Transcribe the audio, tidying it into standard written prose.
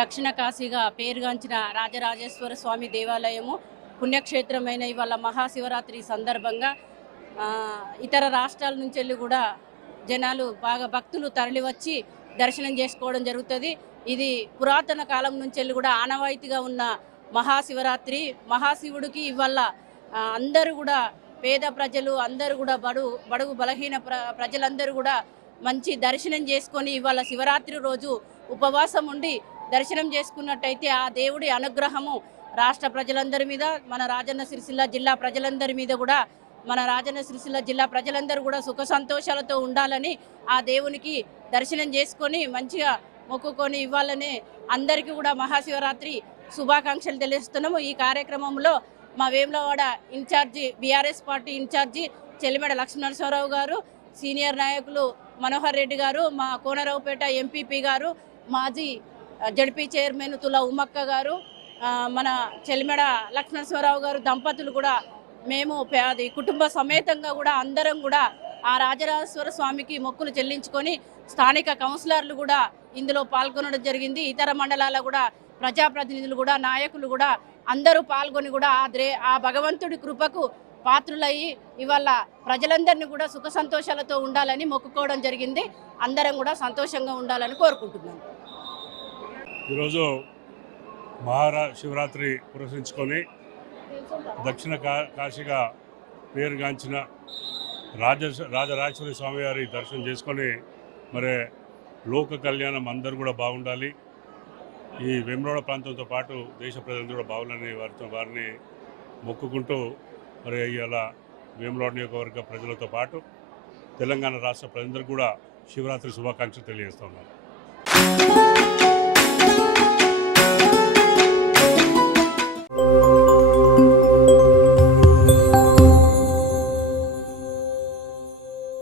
దక్షిణ కాశీగా పేరుగాంచిన రాజరాజేశ్వర స్వామి దేవాలయము పుణ్యక్షేత్రమైన ఇవాళ మహాశివరాత్రి సందర్భంగా ఇతర రాష్ట్రాల నుంచి వెళ్ళి కూడా జనాలు బాగా భక్తులు తరలివచ్చి దర్శనం చేసుకోవడం జరుగుతుంది. ఇది పురాతన కాలం నుంచి వెళ్ళి కూడా ఆనవాయితీగా ఉన్న మహాశివరాత్రి. మహాశివుడికి ఇవాళ అందరూ కూడా పేద ప్రజలు అందరూ కూడా బడుగు బలహీన ప్రజలందరూ కూడా మంచి దర్శనం చేసుకొని ఇవాళ శివరాత్రి రోజు ఉపవాసం ఉండి దర్శనం చేసుకున్నట్టయితే ఆ దేవుడి అనుగ్రహము రాష్ట్ర ప్రజలందరి మీద, మన రాజన్న సిరిసిల్ల జిల్లా ప్రజలందరి మీద కూడా, మన రాజన్న సిరిసిల్ల జిల్లా ప్రజలందరూ కూడా సుఖ సంతోషాలతో ఉండాలని ఆ దేవునికి దర్శనం చేసుకొని మంచిగా మొక్కుకొని ఇవ్వాలని అందరికీ కూడా మహాశివరాత్రి శుభాకాంక్షలు తెలియజేస్తున్నాము. ఈ కార్యక్రమంలో మా Vemulawada in charge, BRS party in charge Chellimeda Lakshminarasimha Rao గారు, సీనియర్ నాయకులు మనోహర్ రెడ్డి గారు, మా కోనరావుపేట ఎంపీపీ గారు, మాజీ జడ్పీ చైర్మన్ తుల ఉమ్మక్క గారు, మన చెల్లిమెడ లక్ష్మీనరసింహారావు గారు దంపతులు కూడా మేము కుటుంబ సమేతంగా కూడా అందరం కూడా ఆ రాజరాజేశ్వర స్వామికి మొక్కులు చెల్లించుకొని స్థానిక కౌన్సిలర్లు కూడా ఇందులో పాల్గొనడం జరిగింది. ఇతర మండలాల కూడా ప్రజాప్రతినిధులు కూడా, నాయకులు కూడా అందరూ పాల్గొని కూడా ఆ భగవంతుడి కృపకు పాత్రులయ్యి ఇవాళ ప్రజలందరినీ కూడా సుఖ సంతోషాలతో ఉండాలని మొక్కుకోవడం జరిగింది. అందరం కూడా సంతోషంగా ఉండాలని కోరుకుంటున్నాను. ఈరోజు శివరాత్రి పురస్కరించుకొని దక్షిణ కాశీగా పేరుగాంచిన రాజరాజేశ్వరి స్వామివారి దర్శనం చేసుకొని మరి లోక కళ్యాణం అందరూ కూడా బాగుండాలి, ఈ వేములవాడ ప్రాంతంతో పాటు దేశ ప్రజలందరూ కూడా బాగుండాలని వారిని మొక్కుకుంటూ మరి ఇలా వేములవాడ నియోజకవర్గ ప్రజలతో పాటు తెలంగాణ రాష్ట్ర ప్రజలందరూ కూడా శివరాత్రి శుభాకాంక్షలు తెలియజేస్తున్నారు.